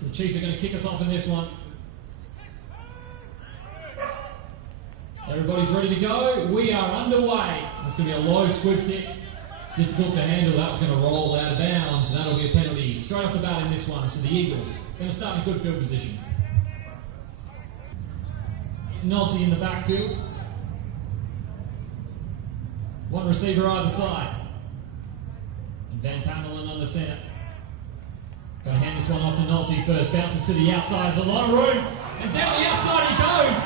So the Chiefs are going to kick us off in this one. Everybody's ready to go. We are underway. It's going to be a low squib kick. Difficult to handle. That was going to roll out of bounds, and that'll be a penalty straight off the bat in this one. So the Eagles going to start in a good field position. Nolte in the backfield. One receiver either side. And Van Pamelen under centre. Going to hand this one off to Nolte first. Bounces to the outside. There's a lot of room. And down the outside he goes.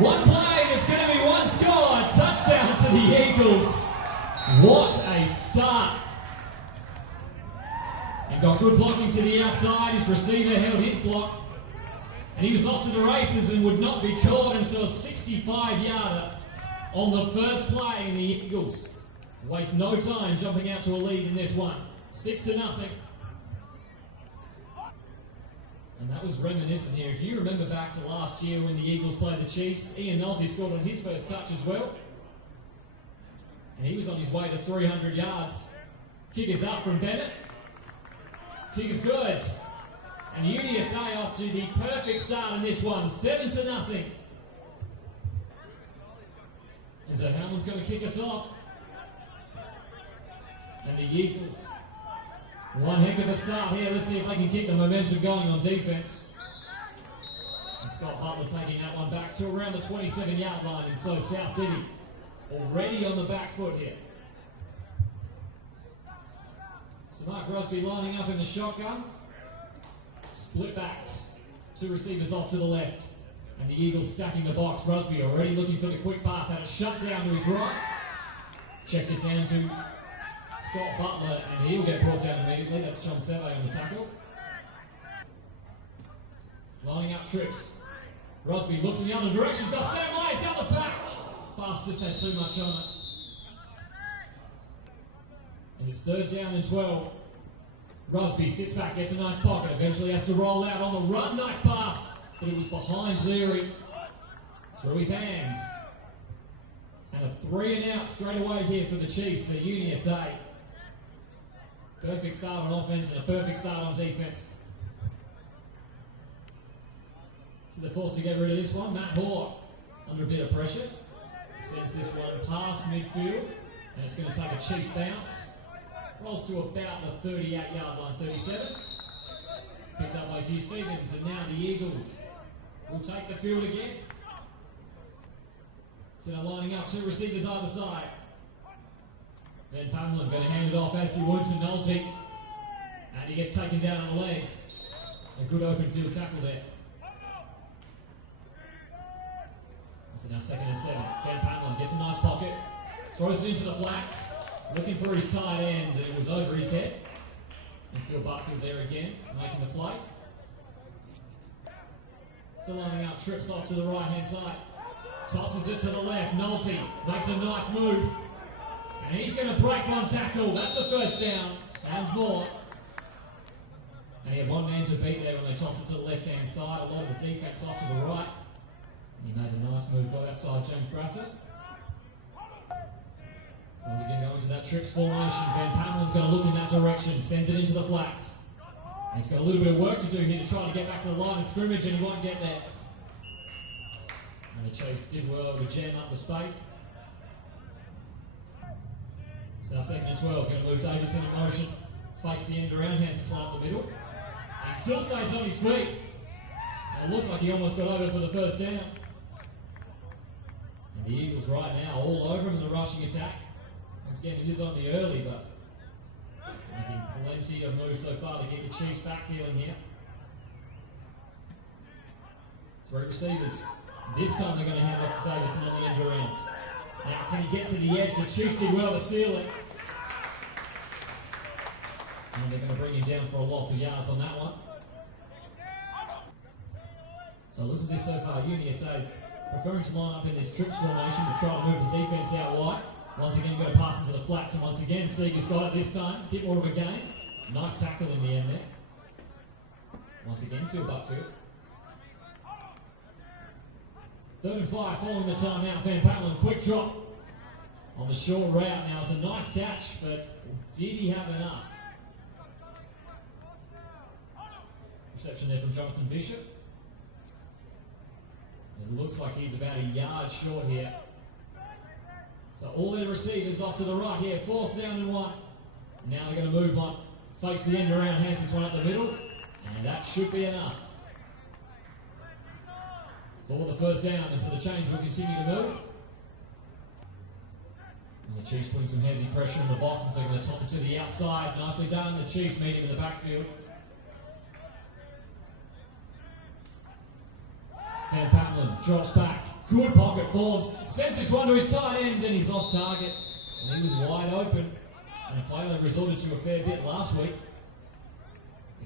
One play. It's going to be one score. Touchdown to the Eagles. What a start. And got good blocking to the outside. His receiver held his block. And he was off to the races and would not be caught. And so a 65-yarder on the first play. And the Eagles waste no time jumping out to a lead in this one. 6-0. And that was reminiscent here. If you remember back to last year when the Eagles played the Chiefs, Ian Nolte scored on his first touch as well. And he was on his way to 300 yards. Kick is up from Bennett. Kick is good. And UniSA off to the perfect start in this one. 7-0. And so Hamlin's going to kick us off. And the Eagles, one heck of a start here. Let's see if they can keep the momentum going on defense. And Scott Butler taking that one back to around the 27-yard line. And so South City already on the back foot here. So Mark Crosby lining up in the shotgun. Split backs. Two receivers off to the left. And the Eagles stacking the box. Crosby already looking for the quick pass. Had it shut down to his right. Checked it down to Scott Butler, and he'll get brought down immediately. That's John Seve on the tackle. Lining up trips. Crosby looks in the other direction. Does Sam Myers out the back. Pass just had too much on it. And it's 3rd down and 12. Crosby sits back, gets a nice pocket, eventually has to roll out on the run. Nice pass, but it was behind Leary. Through his hands. And a 3 and out straight away here for the Chiefs, the UniSA. Perfect start on offense and a perfect start on defense. So they're forced to get rid of this one. Matt Hoare under a bit of pressure. Sends this one past midfield, and it's going to take a Chiefs bounce. Rolls to about the 38-yard line, 37. Picked up by Hugh Stevens, and now the Eagles will take the field again. So they're lining up, two receivers either side. Van Pamelen going to hand it off as he would to Nolte. And he gets taken down on the legs. A good open field tackle there. It's now 2nd and 7. Van Pamelen gets a nice pocket. Throws it into the flats. Looking for his tight end, and it was over his head. And Phil Butfield there again, making the play. So lining up, trips off to the right-hand side. Tosses it to the left. Nolte makes a nice move. And he's going to break one tackle. That's the first down. And more. And he had one man to beat there when they tossed it to the left-hand side. A lot of the defense off to the right. And he made a nice move, got outside James Grasser. So once again going to that trips formation. Van Pamelen's going to look in that direction. Sends it into the flats. And he's got a little bit of work to do here to try to get back to the line of scrimmage, and he won't get there. And the Chiefs did well to jam up the space. So 2nd and 12, going to move Davidson in motion. Fakes the end around, hands this one up the middle. And he still stays on his feet. And it looks like he almost got over for the first down. And the Eagles right now all over him in the rushing attack. Once again, it is only early, but making plenty of moves so far to get the Chiefs back healing here. 3 receivers. This time they're going to hand off to Davison on the end around. Now, can he get to the edge? The Chiefs did well to seal it. And they're going to bring him down for a loss of yards on that one. So it looks as if so far UniSA is preferring to line up in this trips formation to try to move the defense out wide. Once again, you've got to pass into the flats, and once again, Seeger's got it this time. A bit more of a gain. Nice tackle in the end there. Once again, Phil Butfield. 3rd and 5 following the timeout. Van Pamelen, quick drop on the short route. Now, it's a nice catch, but did he have enough? Reception there from Jonathan Bishop. It looks like he's about a yard short here. So all their receivers off to the right here. 4th down and 1. Now they're going to move on. Fakes the end around, hands this one up the middle. And that should be enough for the first down. And so the chains will continue to move. And the Chiefs putting some heavy pressure in the box, and so they're going to toss it to the outside. Nicely done. The Chiefs meet him in the backfield. And Pamlin drops back. Good pocket forms. Sends this one to his tight end, and he's off target. And he was wide open. And a play they resorted to a fair bit last week.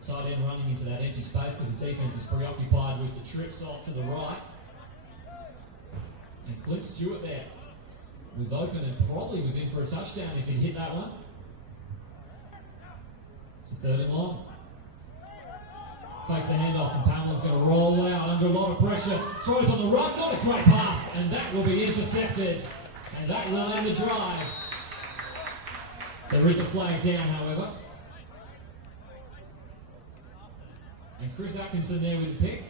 The tight end running into that empty space because the defense is preoccupied with the trips off to the right. And Clint Stewart there was open and probably was in for a touchdown if he'd hit that one. It's a 3rd and long. Fakes the handoff, and Pamlin's going to roll out under a lot of pressure. Throws on the run, not a great pass, and that will be intercepted. And that will end the drive. There is a flag down, however. And Chris Atkinson there with the pick.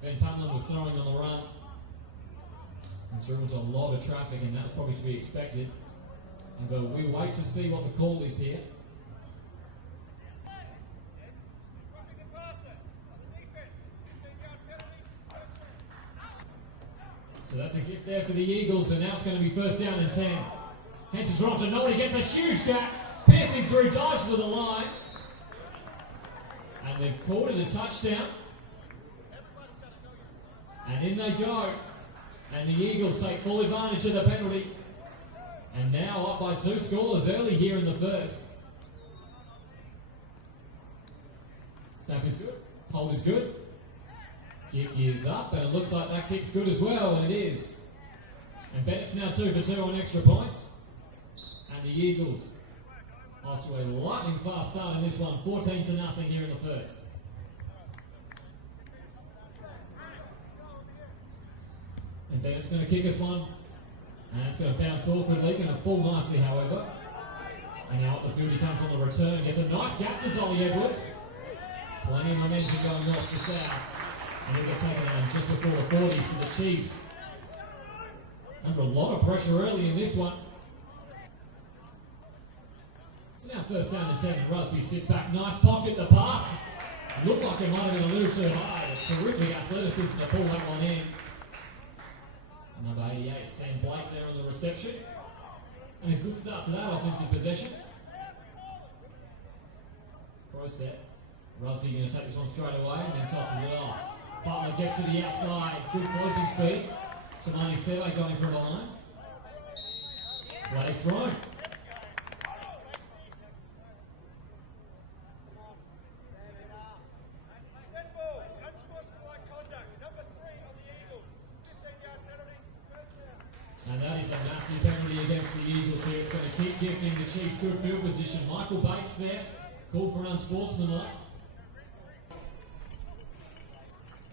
Ben Pamlin was throwing on the run. And threw into a lot of traffic, and that's probably to be expected. But we wait to see what the call is here. So that's a gift there for the Eagles, and now it's going to be 1st down and 10. Hansen's run off to Nolly, gets a huge gap, piercing through, dives for the line. And they've called it a touchdown. And in they go. And the Eagles take full advantage of the penalty. And now up by 2 scores early here in the first. Snap is good. Hold is good. Kick is up, and it looks like that kick's good as well, and it is. And Bennett's now 2 for 2 on extra points. And the Eagles off to a lightning fast start in this one, 14-0 here in the first. And Bennett's going to kick us one. And it's going to bounce awkwardly, going to fall nicely, however. And now up the field he comes on the return. Gets a nice gap to Zolly Edwards. Plenty of momentum going north to south. And he'll get taken down just before the 40s, so the Chiefs under a lot of pressure early in this one. So now 1st down and 10, and Rusby sits back. Nice pocket, the pass. Looked like it might have been a little too high. Terrific athleticism to pull that one in. Number 88, Sam Blake there on the reception. And a good start to that offensive possession. Pro set. Rusby going to take this one straight away and then tosses it off. Butler gets to the outside. Good closing speed. Tamani Sele going from behind. Flag's thrown. And that is a massive penalty against the Eagles here. It's going to keep giving the Chiefs good field position. Michael Bates there, called for unsportsmanlike.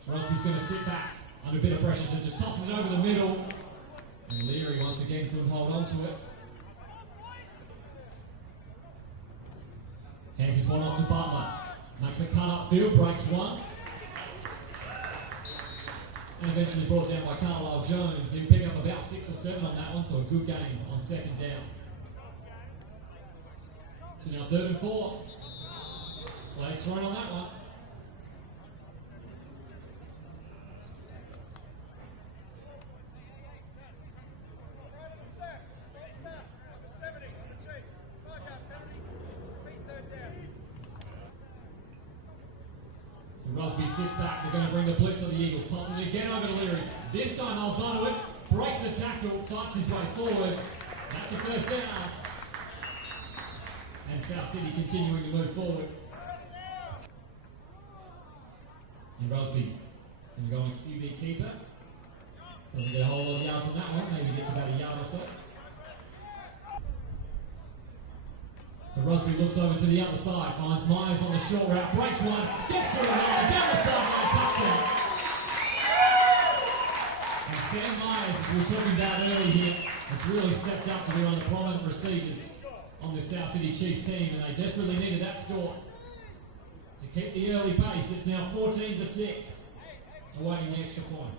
Rusby's going to sit back under a bit of pressure, so just tosses it over the middle. And Leary once again couldn't hold on to it. Hands this one off to Butler. Makes a cut upfield, breaks one. And eventually brought down by Carlisle Jones. He'll pick up about 6 or 7 on that one, so a good game on 2nd down. So now 3rd and 4. Flag's thrown on that one. Rusby sits back, they're going to bring the blitz on the Eagles, tossing it again over to Leary. This time holds on to it, breaks the tackle, fights his way forward. That's a 1st down. And South City continuing to move forward. And Rusby going to go on QB keeper. Doesn't get a whole lot of yards on that one, maybe gets about a yard or so. So Rusby looks over to the other side, finds Myers on the short route, breaks one, gets to the line, down the sideline, touchdown. And Sam Myers, as we were talking about earlier here, has really stepped up to be one of the prominent receivers on the South City Chiefs team, and they desperately needed that score. to keep the early pace. It's now 14-6, awaiting the extra point.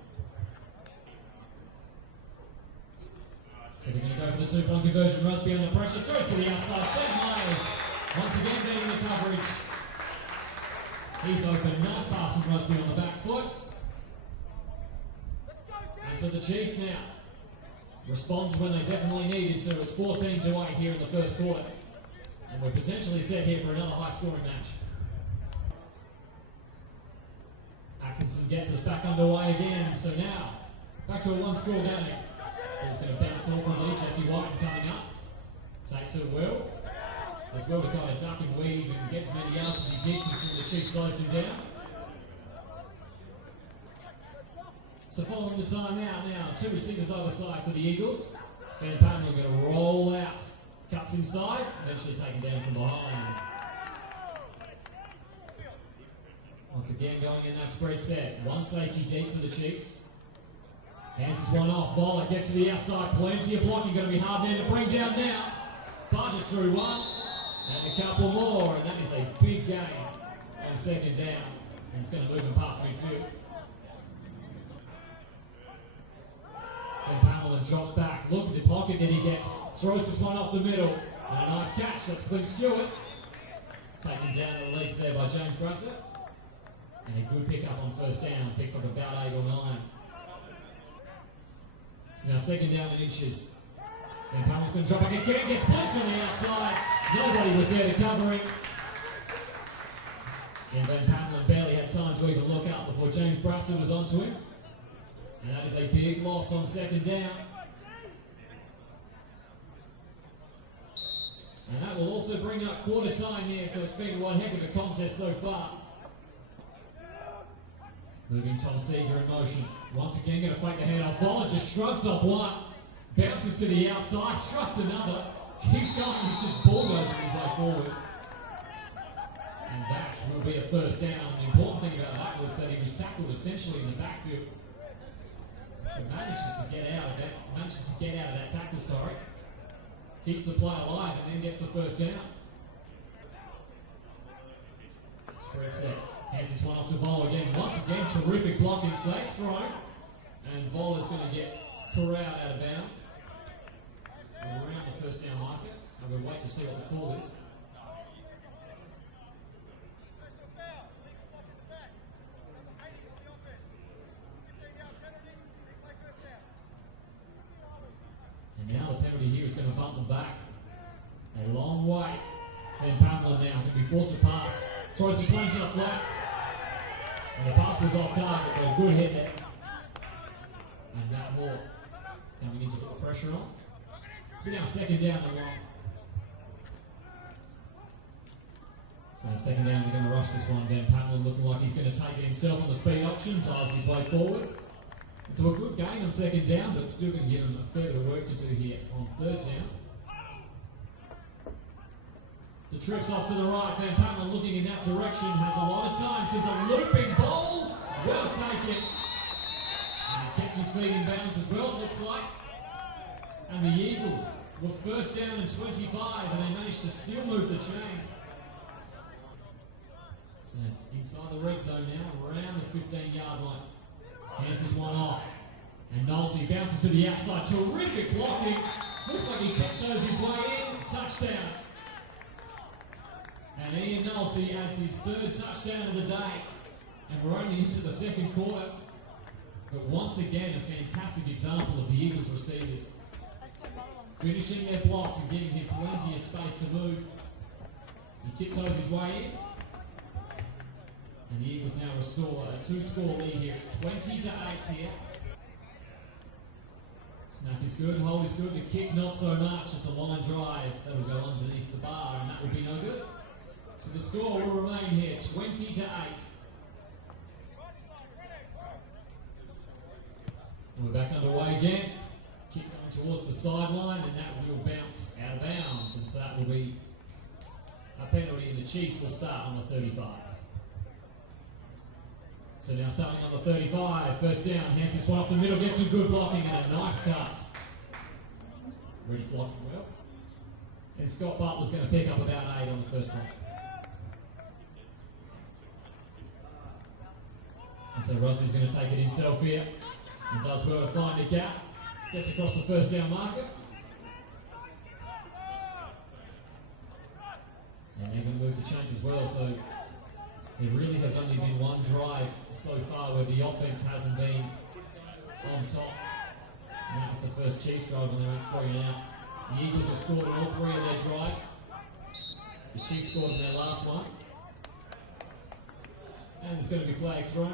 So they're going to go for the two-point conversion. Rusby under pressure, throws to the outside. Sam Myers once again beating the coverage. He's open. Nice pass from Rusby on the back foot. And so the Chiefs now respond when they definitely needed to. It's 14-8 here in the first quarter. And we're potentially set here for another high-scoring match. Atkinson gets us back underway again. So now, back to a one-score game. Ball's going to bounce awkwardly. Jesse White coming up. Takes it well. As well to kind of duck and weave and get as many yards as he did, considering the Chiefs closed him down. So following the timeout now, two receivers either side for the Eagles. Van Pamela going to roll out. Cuts inside, eventually taken down from behind. Once again going in that spread set. One safety deep for the Chiefs. Hands this one off. Voller gets to the outside. Plenty of blocking. Going to be hard man to bring down now. Barges through one. And a couple more. And that is a big gain on second down. And it's going to move him past midfield. And Pamela drops back. Look at the pocket that he gets. Throws this one off the middle. And a nice catch. That's Clint Stewart. Taken down to the legs there by James Brassett. And a good pick up on first down. Picks up about 8 or 9. So now second down in inches. And Pamela's going to drop back again. Gets punched on the outside. Nobody was there to cover him. And Van Pamela barely had time to even look up before James Brassett was onto him. And that is a big loss on second down. And that will also bring up quarter time here, so it's been one heck of a contest so far. Moving Tom Seeger in motion. Once again going to fake the handoff. Voller just shrugs off one. Bounces to the outside, shrugs another. Keeps going, he's just bulldozing his way forward. And that will be a first down. The important thing about that was that he was tackled essentially in the backfield. He manages to get out of that tackle, keeps the play alive and then gets the first down. Spread set. Hands this one off to Voller again. Once again, terrific blocking, flags thrown. And Voller's going to get corralled out of bounds. Around the first down marker. And we'll wait to see what the call is. And now the penalty here is going to bump them back a long way. Then Pamela now going to be forced to pass. Throws this one to the flats. And the pass was off target, but a good hit there. And Matt Hall coming in to put the pressure on. So now second down and long. So now second down, they're going to rush this one. Van Pamela looking like he's going to take it himself on the speed option. Drives his way forward. It's a good game on second down, but it's still going to give him a fair bit of work to do here on third down. So trips off to the right. Van Pamela looking in that direction. Has a lot of time since a looping ball. Well taken. And he kept his feet in bounds as well, it looks like. And the Eagles were first down and 25, and they managed to still move the chains. So inside the red zone now, around the 15-yard line. Hands this one off. And Nolte bounces to the outside. Terrific blocking. Looks like he tiptoes his way in. Touchdown. And Ian Nolte adds his third touchdown of the day. And we're only into the second quarter. But once again, a fantastic example of the Eagles receivers. Finishing their blocks and giving him plenty of space to move. He tiptoes his way in. And the Eagles now restore a 2-score lead here. It's 20-8 here. Snap is good, hold is good, the kick not so much. It's a line drive that'll go underneath the bar, and that will be no good. So the score will remain here, 20-8. And we're back underway again. Kick going towards the sideline, and that will bounce out of bounds. And so that will be a penalty, and the Chiefs will start on the 35. So now starting on the 35, first down, hands this one off the middle, gets some good blocking and a nice cut. Reed's blocking well. And Scott Butler's going to pick up about 8 on the first one. And so Rosby's going to take it himself here. And does well to find a gap. Gets across the first down marker. And they're going to move the chains as well. So there really has only been one drive so far where the offense hasn't been on top. And that was the first Chiefs drive when they went 3 and out. The Eagles have scored on all 3 of their drives. The Chiefs scored in their last one. And there's going to be flags thrown.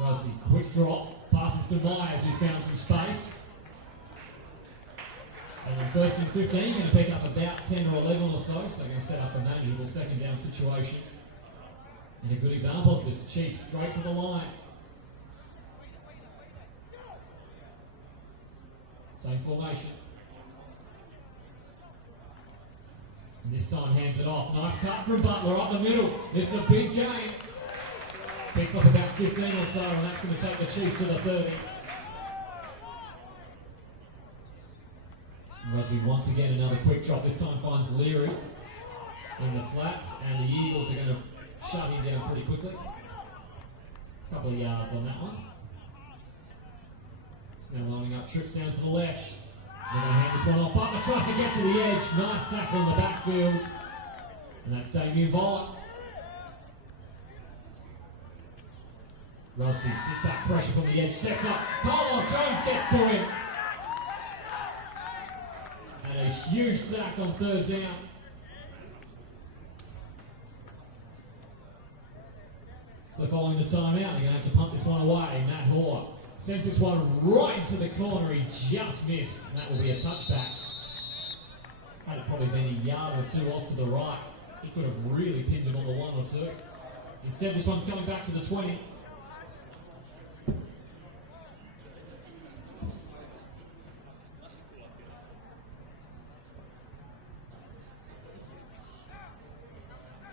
Rosby, quick drop, passes to Myers who found some space. And then first and 15, going to pick up about 10 or 11 or so, so they're going to set up a manageable second down situation. And a good example of this, Chiefs straight to the line. Same formation. And this time hands it off. Nice cut from Butler up the middle. This is a big game. Picks up about 15 or so, and that's going to take the Chiefs to the 30. Rosby once again another quick drop. This time finds Leary in the flats, and the Eagles are going to shut him down pretty quickly. A couple of yards on that one. It's now lining up, trips down to the left. They're going to hand this one off. Butler tries to get to the edge. Nice tackle in the backfield. And that's Damien Voller. Rosby sits back, pressure from the edge, steps up. Carlo Jones gets to him. And a huge sack on 3rd down. So following the timeout, they're going to have to punt this one away. Matt Hoare sends this one right into the corner. He just missed. And that will be a touchback. Had it probably been a yard or 2 off to the right, he could have really pinned him on the 1 or 2. Instead, this one's coming back to the 20.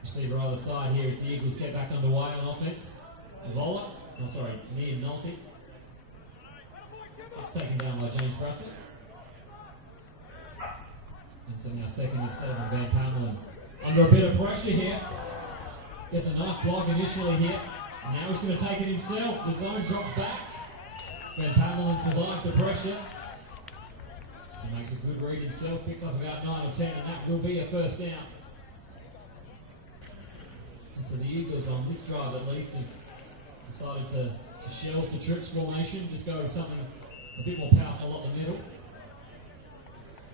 Receiver either side here as the Eagles get back underway on offense. Nia Nolte. It's taken down by James Brassett. And so now second is Stephen Van Pamelin. Under a bit of pressure here. Gets a nice block initially here. And now he's going to take it himself. The zone drops back. Van Pamelin survived the pressure. He makes a good read himself. Picks up about 9 or 10, and that will be a first down. And so the Eagles on this drive at least have decided to shelve the trips formation, just go with something a bit more powerful up the middle.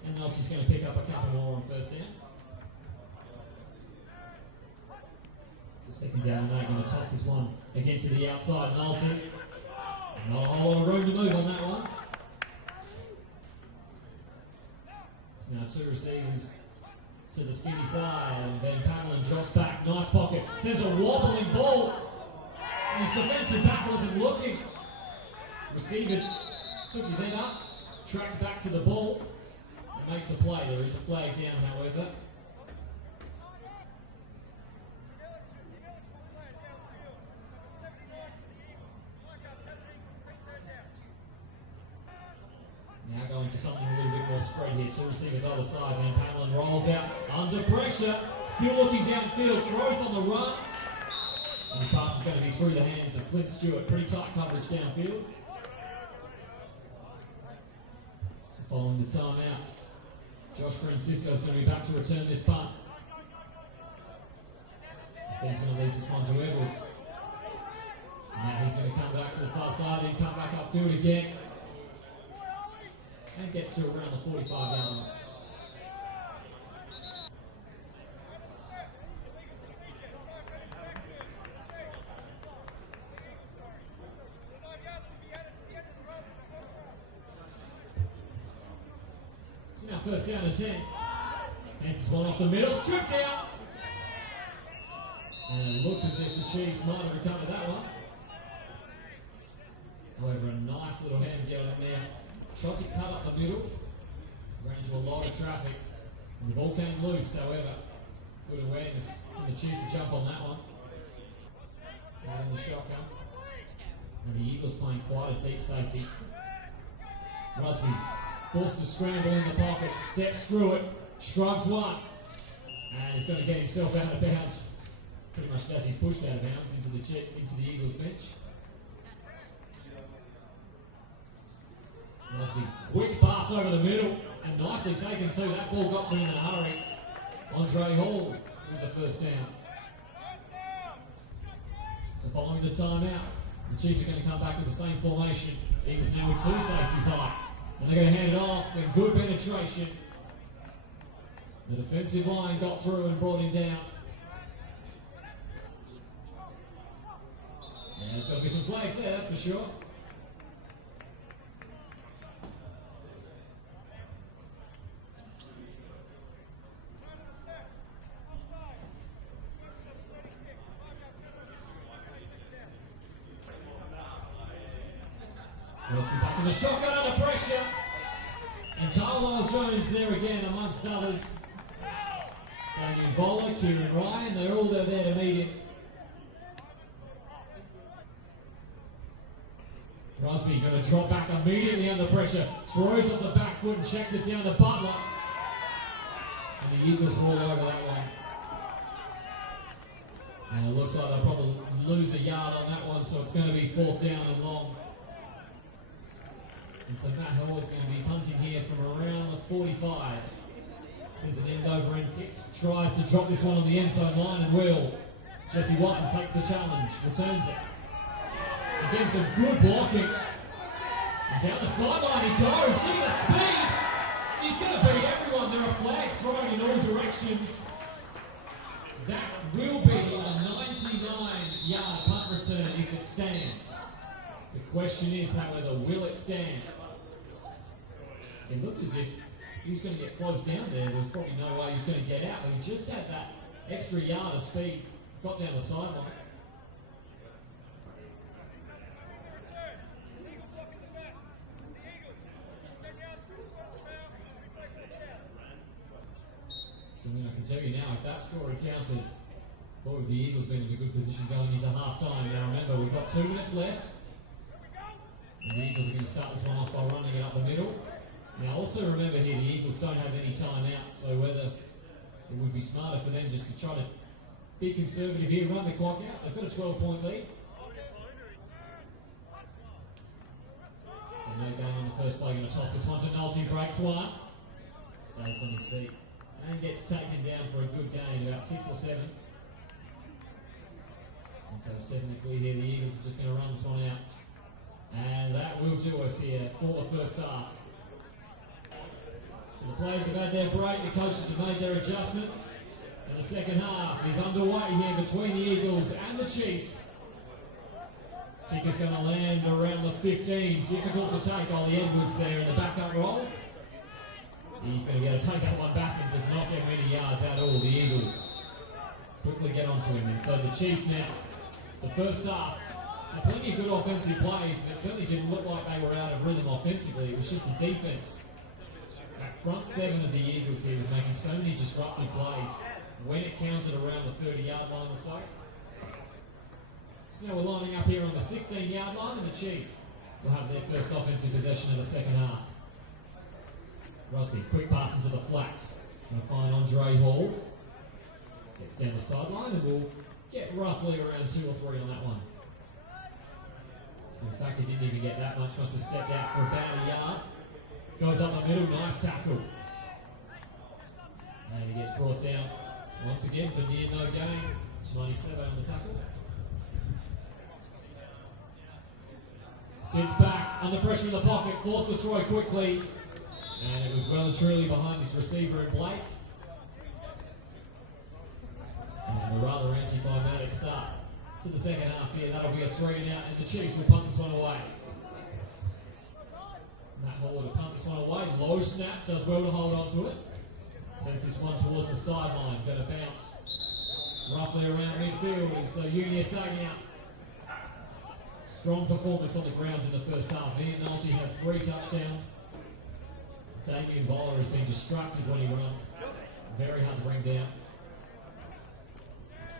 And Nolte's going to pick up a couple more on first down. So second down, they're going to toss this one again to the outside. Nolte. Not a whole lot of room to move on that one. So now 2 receivers to the skinny side, and then Pamelin drops back. Nice pocket. Sends a wobbling ball. And his defensive back wasn't looking. Receiver took his head up, tracked back to the ball, and makes a play. There is a flag down, however. Now going to something a little bit more spread here. 2 receivers either side. Then Pamelin rolls out under pressure. Still looking downfield. Throws on the run. And his pass is going to be through the hands of Clint Stewart. Pretty tight coverage downfield. So following the timeout, Josh Francisco is going to be back to return this punt. Instead he's going to leave this one to Edwards. And now he's going to come back to the far side and come back upfield again. And gets to around the 45-yard line. So now first down and 10. Hands this one off the middle, stripped out. And it looks as if the Chiefs might have recovered that one. However, a nice little hand going in there. Tried to cut up the middle, ran into a lot of traffic, and the ball came loose, however. Good awareness from the Chiefs to jump on that one. Out in the shotgun. And the Eagles playing quite a deep safety. Rusby forced to scramble in the pocket, steps through it, shrugs one, and he's going to get himself out of bounds. Pretty much as he's pushed out of bounds into the Eagles bench. Rusby, quick pass over the middle, and nicely taken too. That ball got to him in a hurry. Andre Hall with the first down. So following the timeout, the Chiefs are going to come back with the same formation. Eagles now with two safeties high. And they're going to hand it off, and good penetration. The defensive line got through and brought him down. Yeah, there's got to be some flags there, that's for sure. Wilson back in the shotgun under pressure. And Carlisle Jones there again amongst others. Damien Voller, Kieran Ryan, they're all there to meet him. Rusby going to drop back immediately under pressure. Throws off the back foot and checks it down to Butler. And the Eagles roll over that one. And it looks like they'll probably lose a yard on that one, so it's going to be 4th down and long. And so Matt Hall is going to be punting here from around the 45. Sends an end-over-end kick. Tries to drop this one on the end zone line and will. Jesse White takes the challenge. Returns it. Again, some good blocking. And down the sideline he goes. Look at the speed. He's going to beat everyone. There are flags thrown in all directions. That will be a 99-yard punt return if it stands. The question is, however, will it stand? It looked as if he was going to get closed down there. There was probably no way he was going to get out, but he just had that extra yard of speed, got down the sideline. So I can tell you now, if that score had counted, boy, would the Eagles been in a good position going into half-time. Now remember, we've got 2 minutes left. And the Eagles are going to start this one off by running it up the middle. Now also remember here, the Eagles don't have any timeouts, so whether it would be smarter for them just to try to be conservative here, run the clock out. They've got a 12-point lead. So no gain on the first play. Going to toss this one to Nolte, breaks one. Stays on his feet. And gets taken down for a good gain, about 6 or 7. And so it's definitely clear here, the Eagles are just going to run this one out. And that will do us here for the first half. So the players have had their break, the coaches have made their adjustments. And the second half is underway here between the Eagles and the Chiefs. Kick is going to land around the 15. Difficult to take. Ollie Edwards there in the backup role. He's going to be able to take that one back and does not get many yards at all. The Eagles quickly get onto him. And so the Chiefs now, the first half, had plenty of good offensive plays, and it certainly didn't look like they were out of rhythm offensively. It was just the defense. That front 7 of the Eagles here was making so many disruptive plays when it counted around the 30-yard line or so. So now we're lining up here on the 16-yard line, and the Chiefs will have their first offensive possession of the second half. Rusby, quick pass into the flats. Going to find Andre Hall. Gets down the sideline, and we'll get roughly around 2 or 3 on that one. So in fact, he didn't even get that much. Must have stepped out for about a yard. Goes up the middle, nice tackle. And he gets brought down once again for near no gain. 27 on the tackle. Sits back, under pressure in the pocket, forced to throw quickly. And it was well and truly behind his receiver in Blake. And a rather anticlimactic start to the second half here. That'll be a 3 and out, and the Chiefs will punt this one away. Matt Hall will punt this one away. Low snap, does well to hold on to it. Sends this one towards the sideline. Going to bounce roughly around midfield, and so UniSA now. Strong performance on the ground in the first half. Ian Nolte has 3 touchdowns. Damien Voller has been destructive when he runs. Very hard to bring down.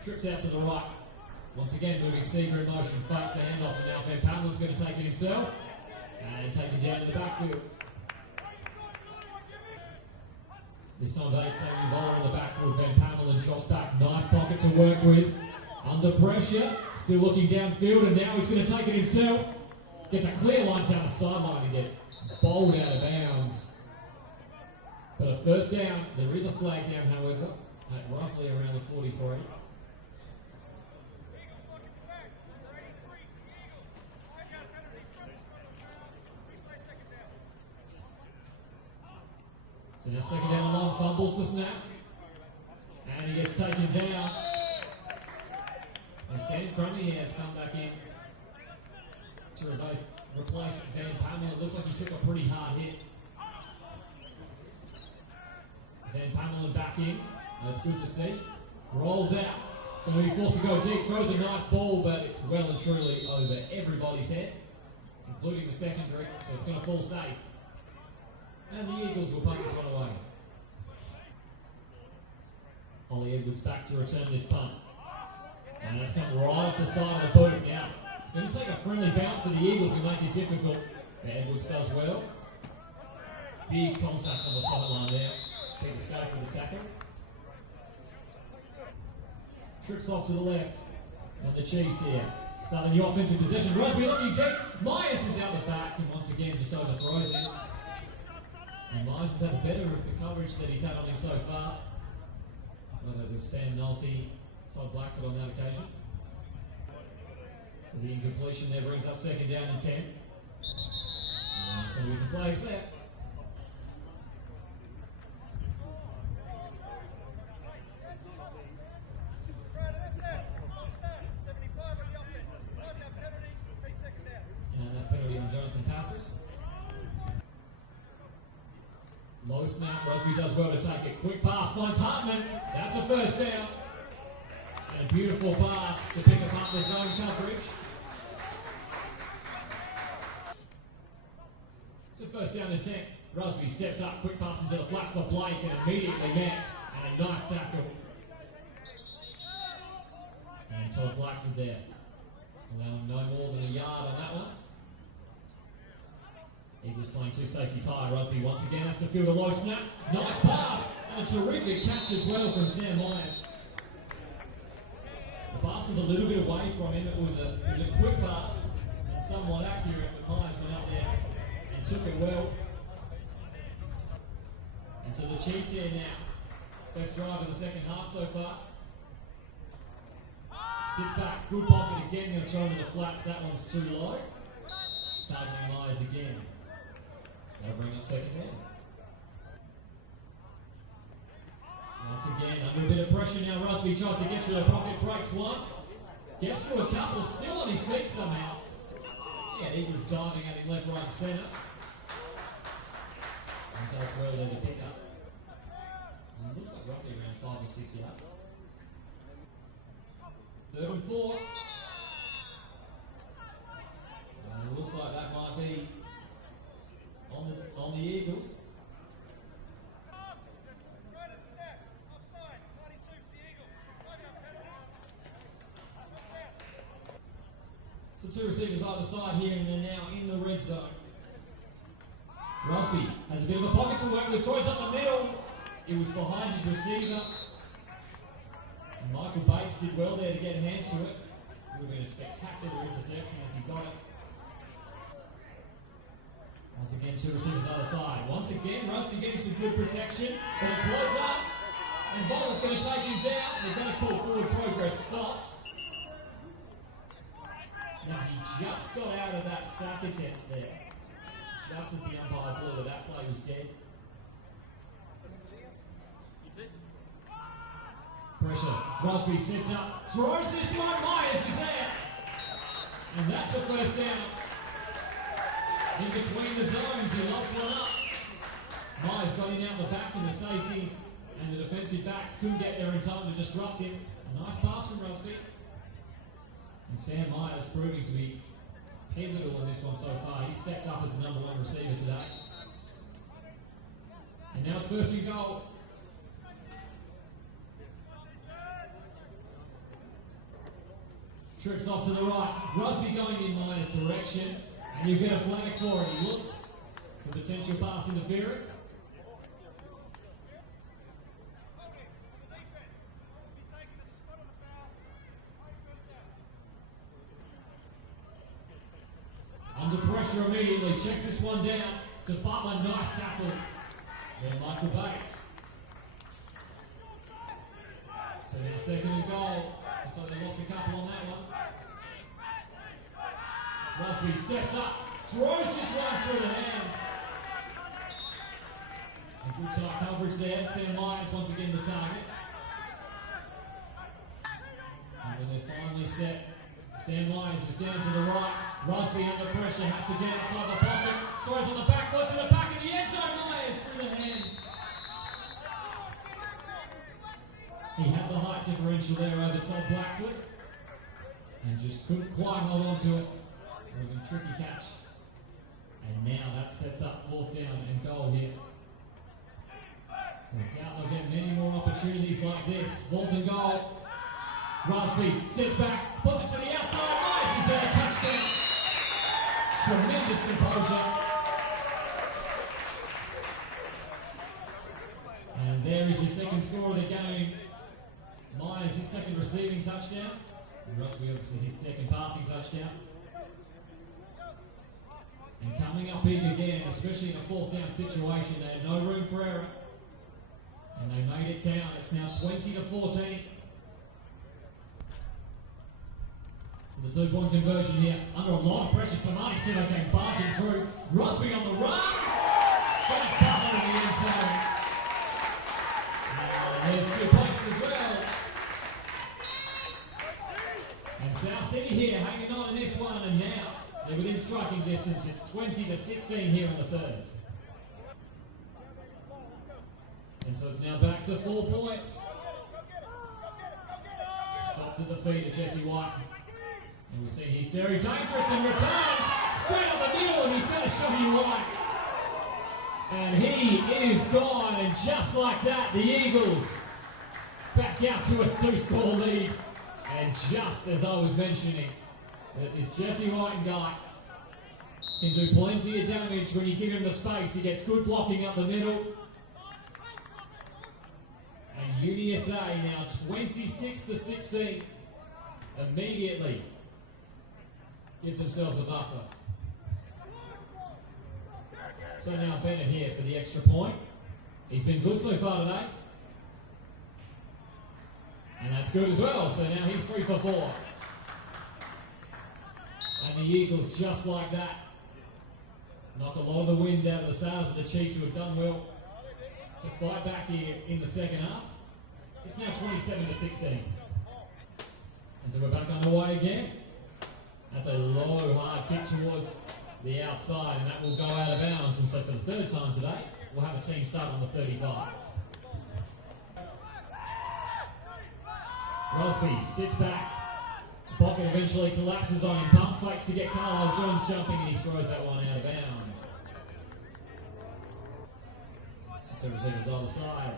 Trips out to the right. Once again, moving Seeger in motion, fakes the handoff, and now Van Pamelin's going to take it himself and take it down in the backfield. This time, Damien Voller in the backfield. Van Pamelin drops back, nice pocket to work with. Under pressure, still looking downfield, and now he's going to take it himself. Gets a clear line down the sideline and gets bowled out of bounds. But a first down, there is a flag down, however, at roughly around the 43. So now second down and long, fumbles the snap. And he gets taken down. And Sam Crummy has come back in to replace Van Pamelin. It looks like he took a pretty hard hit. Van Pamelin back in. That's good to see. Rolls out. Going to be forced to go deep. Throws a nice ball, but it's well and truly over everybody's head, including the secondary. So it's going to fall safe. And the Eagles will punt this one away. Ollie Edwards back to return this punt. And that's come right off the side of the boot. Now, it's going to take a friendly bounce for the Eagles to make it difficult. Edwards does well. Big contact on the sideline there. Big escape for the tackle. Trips off to the left. And the Chiefs here. Starting the offensive possession. Rosby looking deep. Myers is out the back and once again just overthrows him. And Myers has had better of the coverage that he's had on him so far. Whether it was Sam Nolte, Todd Blackford on that occasion. So the incompletion there brings up second down and 10. And so there's the flags there. And that penalty on Jonathan passes. Low snap, Rosby does well to take it. Quick pass, finds Hartman. That's a first down. And a beautiful pass to pick up the zone coverage. It's a first down and 10. Rosby steps up, quick pass into the flats by Blake and immediately met. And a nice tackle. And Todd Blackford there. Allowing no more than a yard on that one. Eagles playing two safeties high. Rosby once again has to field a low snap. Nice pass and a terrific catch as well from Sam Myers. The pass was a little bit away from him. It was a quick pass and somewhat accurate, but Myers went up there and took it well. And so the Chiefs here now. Best drive of the second half so far. Sits back, good pocket again. Going to throw into the flats. That one's too low. Targeting Myers again. That'll bring up second down. Once again, under a bit of pressure now, Rosby tries to get to the pocket, breaks one. Gets through a couple, still on his feet somehow. Yeah, Eagles diving at him left, right, and centre. And does well there to pick up. And it looks like roughly around 5 or 6 yards. 3rd and 4. And it looks like that might be on the Eagles. So two receivers either side here, and they're now in the red zone. Rosby has a bit of a pocket to work with, throws up the middle. It was behind his receiver. And Michael Bates did well there to get hands to it. It would have been a spectacular interception if he got it. Once again, two receivers either side. Once again, Rosby getting some good protection, but it blows up, and Voller's going to take him down. They're going to call forward progress stopped. Now, he just got out of that sack attempt there. Just as the umpire blew that play was dead. Pressure. Rosby sits up, throws this one. Myers is there. And that's a first down. In between the zones, he locked one up. Myers got in out the back, and the safeties and the defensive backs couldn't get there in time to disrupt him. A nice pass from Rosby. And Sam Myers proving to be pivotal in this one so far. He stepped up as the #1 receiver today. And now it's first and goal. Trips off to the right. Rosby going in Myers' direction. And you get a flag for it. He looked for potential pass interference. Under pressure immediately. Checks this one down to Butler. Nice tackle. Then Michael Bates. So now second and goal. Looks like they lost a couple on that one. Rosby steps up, throws this one through the hands. A good tight coverage there. Sam Myers once again the target. And when they're finally set, Sam Myers is down to the right. Rosby under pressure, has to get inside the pocket. Throws on the back foot to the back of the end zone. Myers through the hands. He had the height differential there over Todd Blackfoot and just couldn't quite hold on to it. A tricky catch. And now that sets up fourth down and goal here. I doubt they'll get many more opportunities like this. Fourth and goal. Rosby sits back, puts it to the outside. Myers is there, touchdown. Tremendous composure. And there is your second score of the game. Myers, his second receiving touchdown. And Rosby, obviously, his second passing touchdown. And coming up big again, especially in a fourth down situation, they had no room for error. And they made it count. It's now 20-14. So the two-point conversion here, under a lot of pressure. Tamani Simo came barging through. Rosby on the run. That's Butler in the end zone. And there's 2 points as well. And South City here hanging on in this one, and now they're within striking distance. It's 20-16 here in the third. And so it's now back to 4 points. Stopped at the feet of Jesse White. And we see he's very dangerous and returns straight up the middle, and he's going to show you why. And he is gone, and just like that, the Eagles back out to a 2-score lead. And just as I was mentioning, that this Jesse White guy can do plenty of damage when you give him the space. He gets good blocking up the middle. And UniSA now 26-16. Immediately give themselves a buffer. So now Bennett here for the extra point. He's been good so far today. And that's good as well. So now he's 3 for 4. And the Eagles, just like that, knock a lot of the wind out of the sails of the Chiefs, who have done well to fight back here in the second half. It's now 27-16. And so we're back underway again. That's a low, hard kick towards the outside, and that will go out of bounds. And so for the third time today, we'll have a team start on the 35. Rosby sits back. Pocket eventually collapses on him. Pump fakes to get Carlo Jones jumping, and he throws that one out of bounds. So two receivers either side.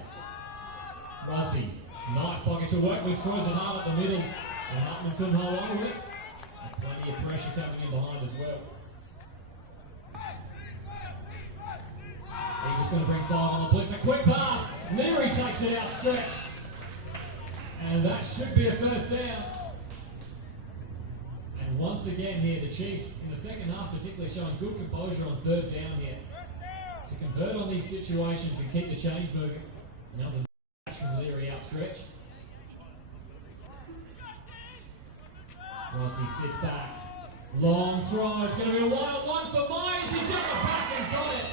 Rosby, nice pocket to work with, throws it hard up the middle, and Hartman couldn't hold on to it. And plenty of pressure coming in behind as well. Eagles going to bring 5 on the blitz. A quick pass. Leary takes it out stretched. And that should be a first down. And once again here, the Chiefs in the second half particularly showing good composure on third down here to convert on these situations and keep the chains moving. And that was a catch from Leary outstretched. Rosby sits back. Long throw. It's going to be a 1-on-1 for Myers. He's on the back and got it.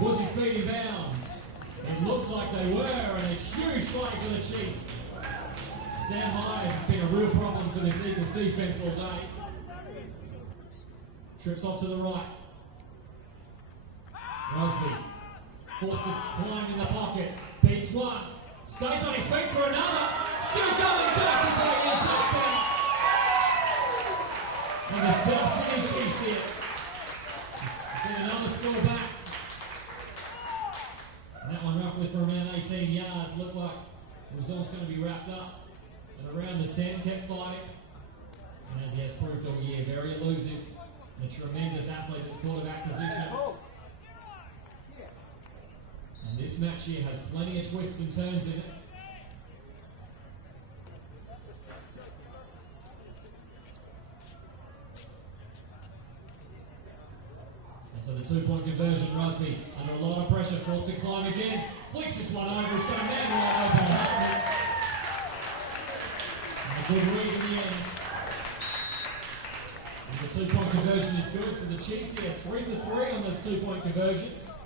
Was his feet in bounds? It looks like they were, and a huge play for the Chiefs. Sam Myers has been a real problem for this Eagles defense all day. Trips off to the right. Rosby forced to climb in the pocket. Beats one. Stays on his feet for another. Still going. Does his way in. Touchdown. And the South City Chiefs here get another score back. And that one roughly for around 18 yards. Looked like it was almost going to be wrapped up. And around the 10, kept fighting. And as he has proved all year, very elusive and a tremendous athlete at the quarterback position. And this match here has plenty of twists and turns in it. And so the 2-point conversion, Rusby under a lot of pressure, forced to climb again, flicks this one over, he's got a man right open behind him. And a good read in the end. And the 2-point conversion is good, so the Chiefs here 3 for 3 on those 2-point conversions.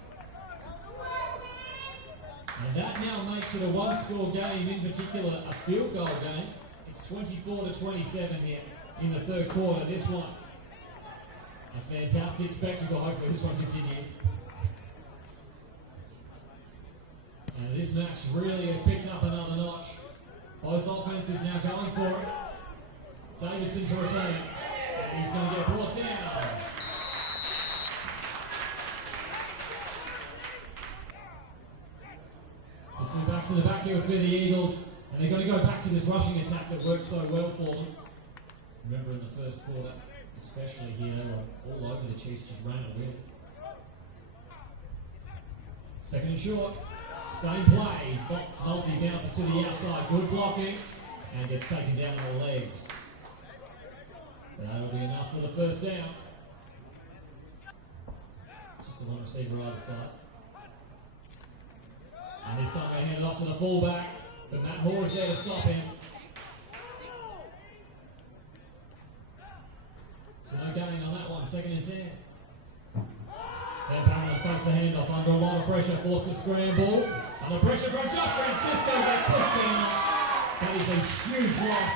And that now makes it a one-score game, in particular a field goal game. It's 24-27 here in the third quarter, this one. A fantastic spectacle, hopefully this one continues. And this match really has picked up another notch. Both offenses now going for it. Davidson to return. He's going to get brought down. So 2 backs in the backfield for the Eagles. And they're going to go back to this rushing attack that worked so well for them. Remember in the first quarter, especially here, they were all over the Chiefs, just ran a wheel. Second and short, same play. Nolte bounces to the outside, good blocking, and gets taken down on the legs. That'll be enough for the first down. Just the one receiver either side. And this time they hand it off to the fullback, but Matt Hoare is there to stop him. So no gain on that one, 2nd and 10. Then Pamela fakes the handoff under a lot of pressure, forced to scramble. Under pressure from Josh Francisco, gets pushed down. That is a huge loss.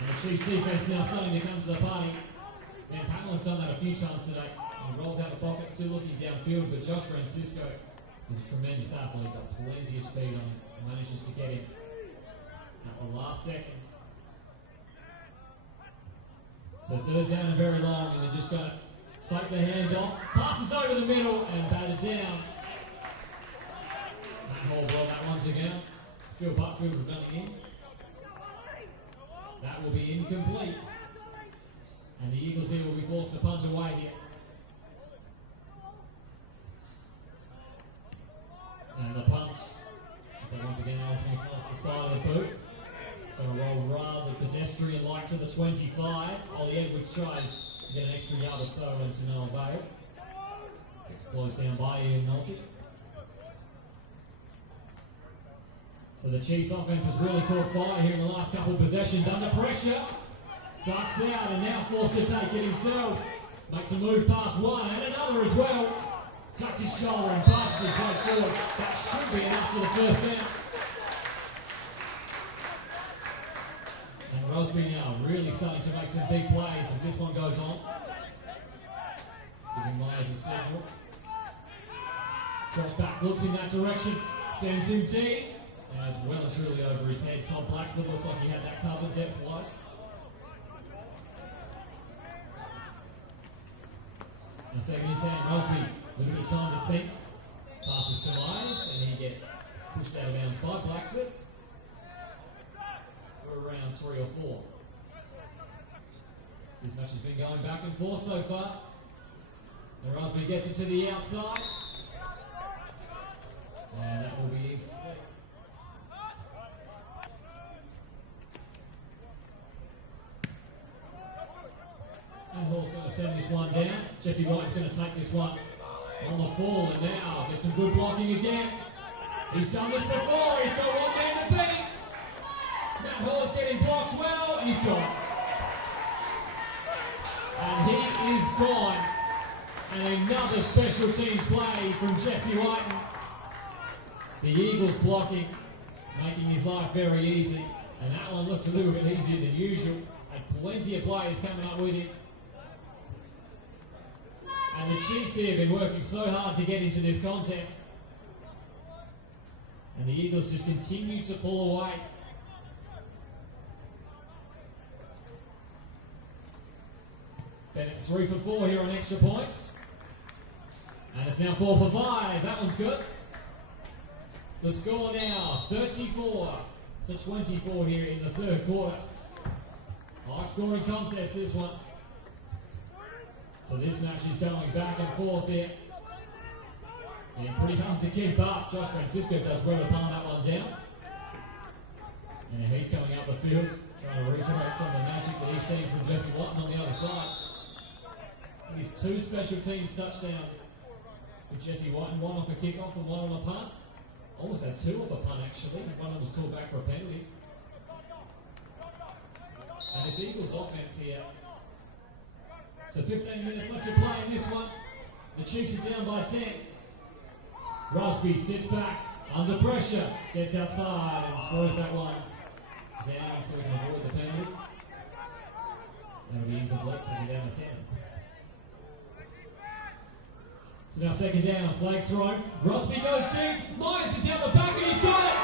And the Chiefs defense now starting to come to the party. And Pamela's done that a few times today. He rolls out the pocket, still looking downfield, but Josh Francisco is a tremendous athlete, got plenty of speed on him, and manages to get him at the last second. So 3rd down and very long, and they're just going to fake the handoff. Passes over the middle and batted down. Matt Hall brought that once again. Phil Butfield running in. That will be incomplete. And the Eagles here will be forced to punt away here. And the punt. So once again, now it's going to come off the side of the boot. Going to roll rather pedestrian-like to the 25. Ollie Edwards tries to get an extra yard or so into no avail. Gets closed down by Ian Nolte. So the Chiefs offense has really caught fire here in the last couple of possessions. Under pressure. Ducks out and now forced to take it himself. Makes a move past one and another as well. Tucks his shoulder and barges his way forward. That should be enough for the first down. And Rosby now really starting to make some big plays as this one goes on. Giving Myers a schedule. Drops back, looks in that direction, sends him deep. And it's well and truly over his head. Tom Blackfoot looks like he had that covered depth-wise. And 2nd and 10, Rosby, a little bit of time to think. Passes to Myers, and he gets pushed out of bounds by Blackfoot for around 3 or 4. So this match has been going back and forth so far. And Rosby gets it to the outside. And that will be incomplete. And Hall's going to send this one down. Jesse White's going to take this one on the fall, and now gets some good blocking again. He's done this before. He's got one man to beat. Matt Hall's getting blocked well, and he's gone. And he is gone. And another special teams play from Jesse White. The Eagles blocking, making his life very easy. And that one looked a little bit easier than usual. Had plenty of players coming up with him. And the Chiefs here have been working so hard to get into this contest. And the Eagles just continue to pull away. Bennett's 3 for 4 here on extra points. And it's now 4 for 5. That one's good. The score now 34-24 here in the third quarter. High scoring contest, this one. So this match is going back and forth here. And pretty hard to keep up. Josh Francisco does well to palm that one down. And he's coming up the field, trying to recreate some of the magic that he's seen from Jesse White on the other side. He's 2 special teams touchdowns for Jesse White, and 1 off a kickoff and 1 on a punt. Almost had 2 off a punt actually, and 1 of them was called back for a penalty. And this Eagles offense here. So 15 minutes left to play in this one. The Chiefs are down by 10. Rusby sits back, under pressure, gets outside and throws that one down so we can avoid the penalty. That'll be incomplete, so we're down to 10. So now second down, flags thrown. Rusby goes deep. Myers is out the back and he's got it.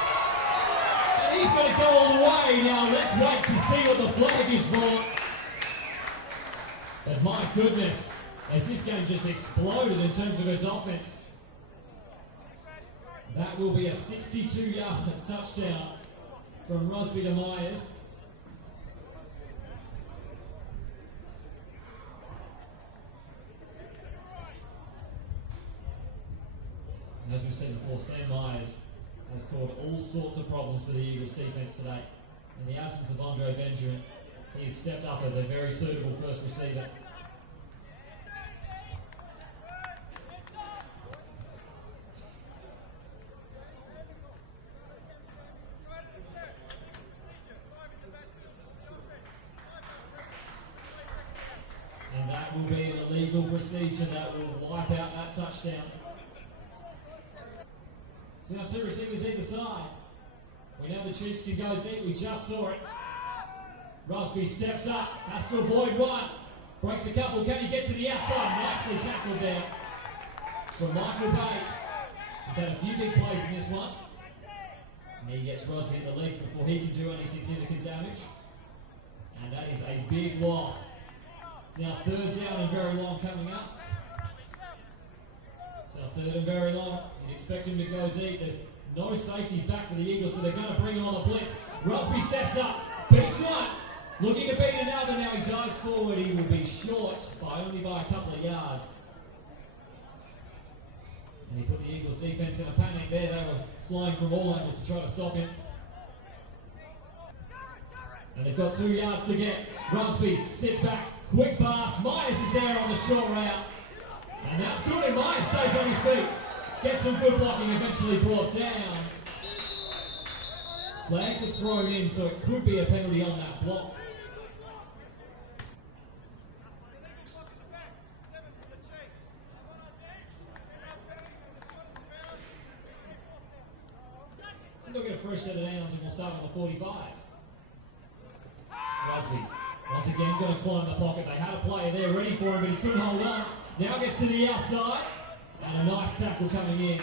And he's going to go all the way. Now let's wait to see what the flag is for. But my goodness, as this game just exploded in terms of its offense. That will be a 62-yard touchdown from Rusby to Myers. And as we've said before, Sam Myers has caused all sorts of problems for the Eagles defense today. In the absence of Andre Benjamin, he has stepped up as a very suitable first receiver. And that will be an illegal procedure that will wipe out that touchdown. So now 2 receivers either side. We know the Chiefs can go deep. We just saw it. Rusby steps up, has to avoid one. Breaks a couple. Can he get to the outside? Nicely tackled there from Michael Bates. He's had a few big plays in this one. And he gets Rusby in the legs before he can do any significant damage. And that is a big loss. It's now 3rd down and very long coming up. So 3rd and very long. You'd expect him to go deep. There's no safeties back for the Eagles, so they're going to bring him on the blitz. Rusby steps up, beats one. Looking to beat another. Now he dives forward. He will be short only by a couple of yards. And he put the Eagles defense in a panic there. They were flying from all angles to try to stop him. And they've got 2 yards to get. Rusby sits back. Quick pass. Myers is there on the short route. And that's good. And Myers stays on his feet. Gets some good blocking, eventually brought down. Flags are thrown in, so it could be a penalty on that block. So they'll get a fresh set of downs and we'll start on the 45. Rusby, once again, going to climb the pocket. They had a player there ready for him, but he couldn't hold on. Now gets to the outside, and a nice tackle coming in.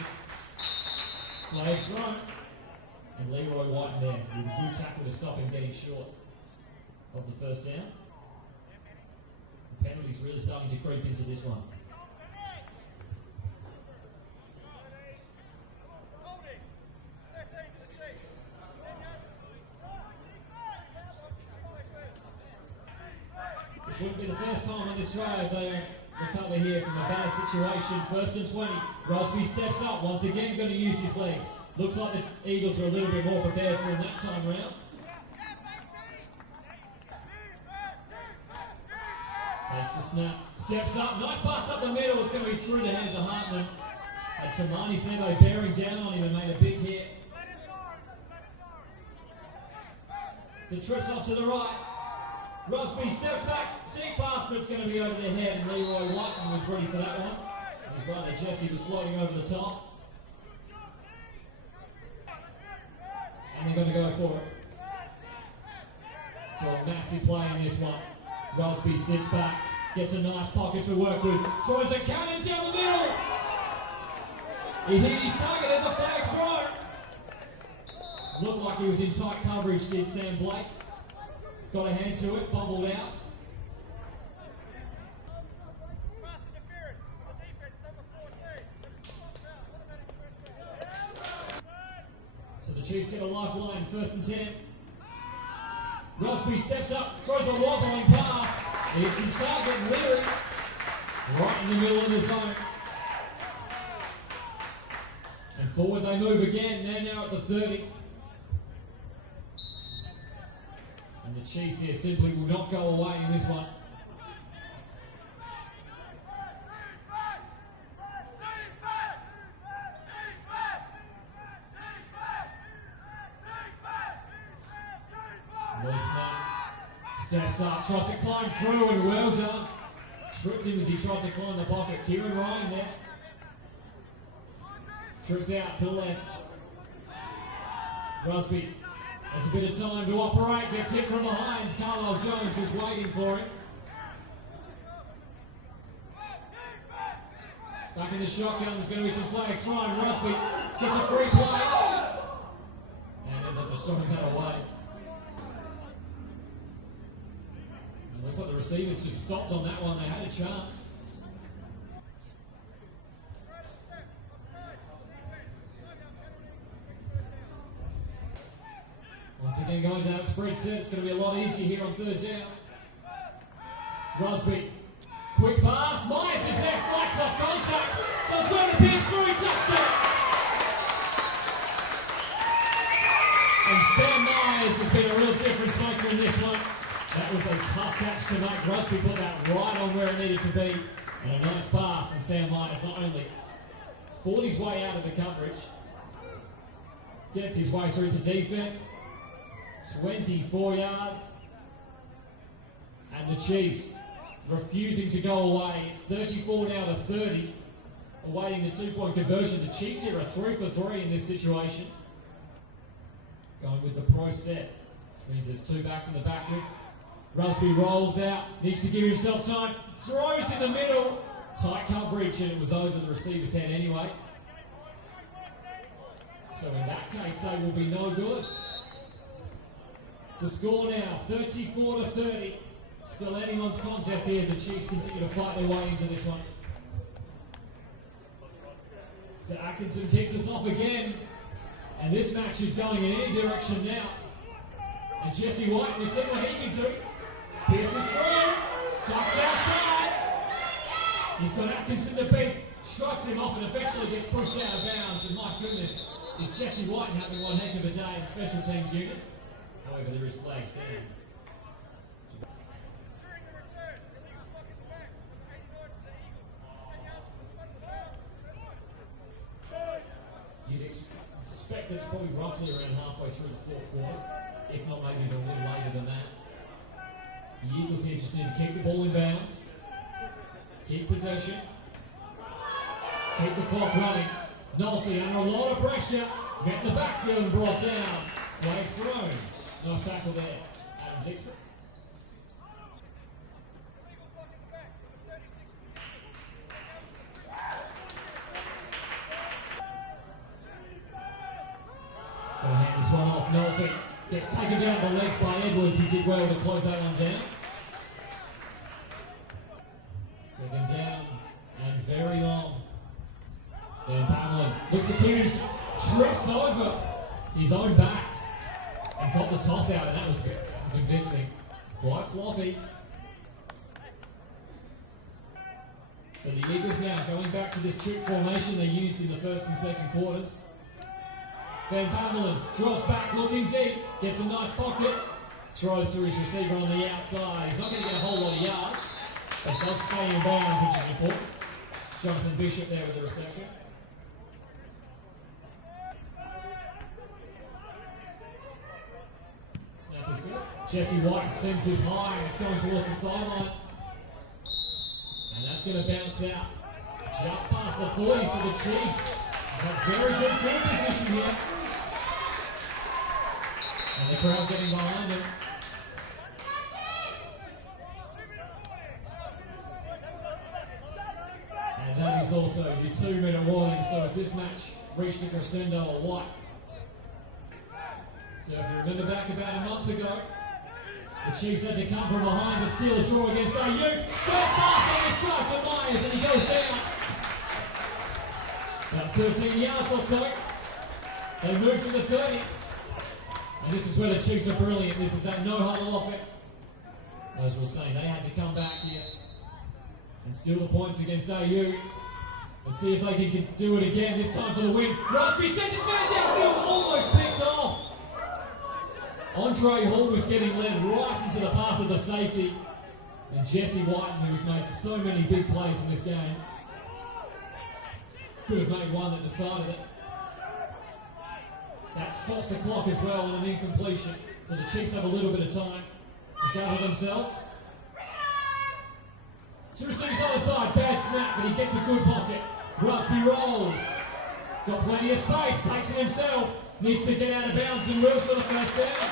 Flags thrown, and Leroy White there with a good tackle to stop him getting short of the first down. The penalty's really starting to creep into this one. This wouldn't be the first time on this drive they recover here from a bad situation. 1st and 20. Rusby steps up. Once again, going to use his legs. Looks like the Eagles were a little bit more prepared for him that time round. Takes the snap. Steps up. Nice pass up the middle. It's going to be through the hands of Hartman. And Tamani Sebo bearing down on him and made a big hit. So trips off to the right. Rusby steps back, deep pass, but it's going to be over their head, and Leroy White was ready for that one. His brother Jesse was floating over the top. And they're going to go for it. So a massive play in this one. Rusby sits back, gets a nice pocket to work with, throws a cannon down the middle. He hit his target, there's a flag throw. Looked like he was in tight coverage, did Sam Blake. Got a hand to it, bumbled out. So the Chiefs get a lifeline, 1st and 10. Rosby steps up, throws a wobbling pass. It's his target, Leary, right in the middle of the zone. And forward they move again. They're now at the 30. And the Chiefs here simply will not go away in this one. Steps up, tries to climb through, and well done. Tripped him as he tried to climb the pocket. Kieran Ryan there. Trips out to the left. Rusby has a bit of time to operate, gets hit from behind. Carlisle Jones was waiting for him. Back in the shotgun, there's going to be some flags. Ryan Rusby gets a free play. And ends up just throwing that away. Looks like the receivers just stopped on that one. They had a chance. Once again, going to that spread set. It's going to be a lot easier here on third down. Rosby, quick pass. Myers is there, flights off contact. So it's going to pierce through, touchdown. And Sam Myers has been a real difference maker in this one. That was a tough catch to make. Rosby put that right on where it needed to be. And a nice pass. And Sam Myers not only fought his way out of the coverage, gets his way through the defense. 24 yards. And the Chiefs refusing to go away. It's 34 now to 30. Awaiting the 2-point conversion. The Chiefs here are 3 for 3 in this situation. Going with the pro set, which means there's 2 backs in the backfield. Rusby rolls out, needs to give himself time, throws in the middle. Tight coverage, and it was over the receiver's head anyway. So in that case, they will be no good. The score now, 34 to 30. Still anyone's contest here. The Chiefs continue to fight their way into this one. So Atkinson kicks us off again. And this match is going in any direction now. And Jesse White, we've seen what he can do. Pierces through, ducks outside. He's got Atkinson to beat, strikes him off and eventually gets pushed out of bounds. And my goodness, is Jesse White having one heck of a day in special teams unit. However, there is flags down. You'd expect that it's probably roughly around halfway through the fourth quarter, if not maybe even a little later than that. The Eagles here just need to keep the ball in bounds, keep possession, keep the clock running. Nolte under a lot of pressure, met in the backfield and brought down. Flags thrown. Nice tackle there. Adam Dixon. Gonna hand this one off. Nolte gets taken down the legs by Edwards. He did well to close that one down. Second down and very long. Ben Pamela looks accused, trips over his own backs and got the toss out, and that was convincing. Quite sloppy. So the Eagles now going back to this chip formation they used in the first and second quarters. Van Pamela drops back looking deep, gets a nice pocket, throws to his receiver on the outside. He's not going to get a whole lot of yards, but does stay in bounds, which is important. Jonathan Bishop there with the reception. Snap is good. Jesse White sends this high, and it's going towards the sideline. And that's going to bounce out just past the 40, so the Chiefs have very good field position here. And the crowd getting behind him. And that is also your 2-minute warning. So as this match reached a crescendo, a White. So if you remember back about a month ago, the Chiefs had to come from behind to steal a draw against OU. First pass on the strike to Myers, and he goes down. That's 13 yards or so. They move to the 30. And this is where the Chiefs are brilliant. This is that no-huddle offense. As we were saying, they had to come back here and steal the points against AU. Let's see if they can do it again, this time for the win. Rusby sends his man downfield, almost picked off. Andre Hall was getting led right into the path of the safety. And Jesse Whiten, who's made so many big plays in this game, could have made one that decided it. That stops the clock as well on an incompletion. So the Chiefs have a little bit of time to gather themselves. To receive other side, bad snap, but he gets a good pocket. Rusby rolls. Got plenty of space, takes it himself. Needs to get out of bounds and will for the first down.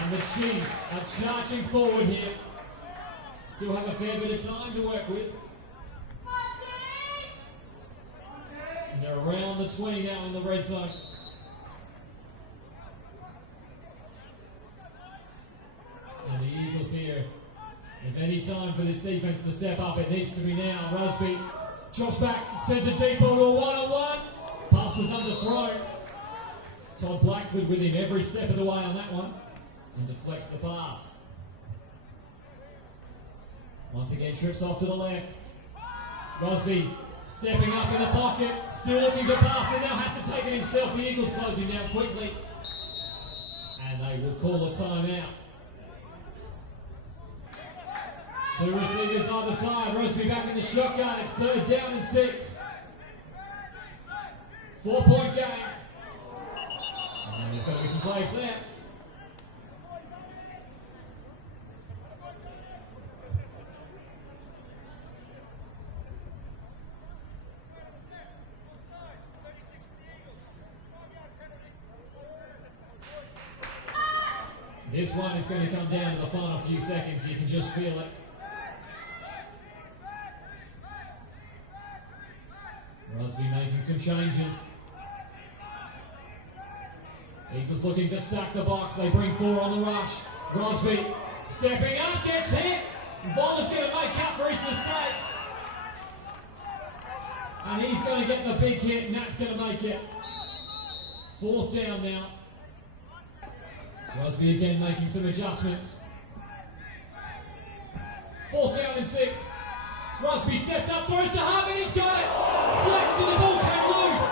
And the Chiefs are charging forward here. Still have a fair bit of time to work with. And they're around the 20 now in the red zone. And the Eagles here, if any time for this defense to step up, it needs to be now. Rusby drops back, sends a deep ball to a one-on-one. Pass was underthrown. Todd Blackford with him every step of the way on that one. And deflects the pass. Once again, trips off to the left. Rusby stepping up in the pocket, still looking to pass, and now has to take it himself. The Eagles closing down quickly. And they will call a timeout. Two receivers either side. Rusby back in the shotgun. It's 3rd down and 6. 4-point game. And there's got to be some plays there. This one is going to come down to the final few seconds. You can just feel it. Rusby making some changes. Eagles looking to stack the box. They bring 4 on the rush. Rusby stepping up, gets hit. Voller's going to make up for his mistakes. And he's going to get the big hit, and that's going to make it 4th down now. Rusby again making some adjustments. 4th down and 6. Rusby steps up, throws to Harvey, he's got it! Flicked and the ball came loose!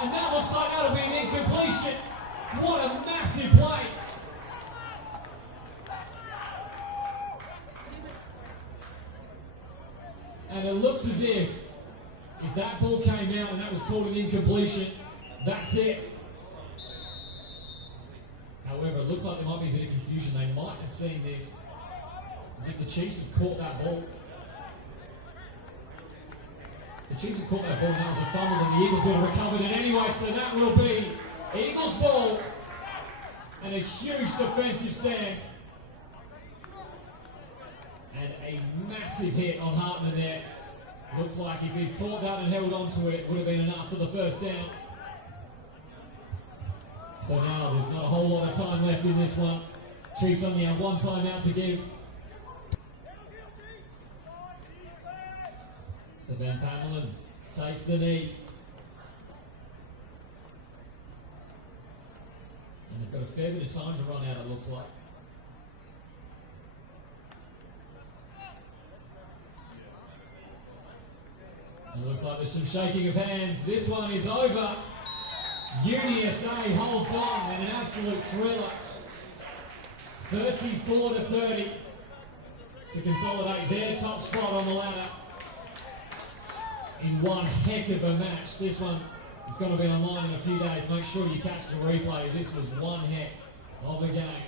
And that looks like that'll be an incompletion. What a massive play! And it looks as if that ball came out and that was called an incompletion, that's it. However, it looks like there might be a bit of confusion. They might have seen this as if the Chiefs have caught that ball. The Chiefs have caught that ball and that was a fumble, and the Eagles would have recovered it anyway, so that will be Eagles ball and a huge defensive stand. And a massive hit on Hartman there. Looks like if he'd caught that and held on to it, it would have been enough for the first down. So now there's not a whole lot of time left in this one. Chiefs only have one timeout to give. So Van Pamelen takes the knee. And they've got a fair bit of time to run out, it looks like. And it looks like there's some shaking of hands. This one is over. UniSA holds on in an absolute thriller. 34-30 to consolidate their top spot on the ladder in one heck of a match. This one is going to be online in a few days. Make sure you catch the replay. This was one heck of a game.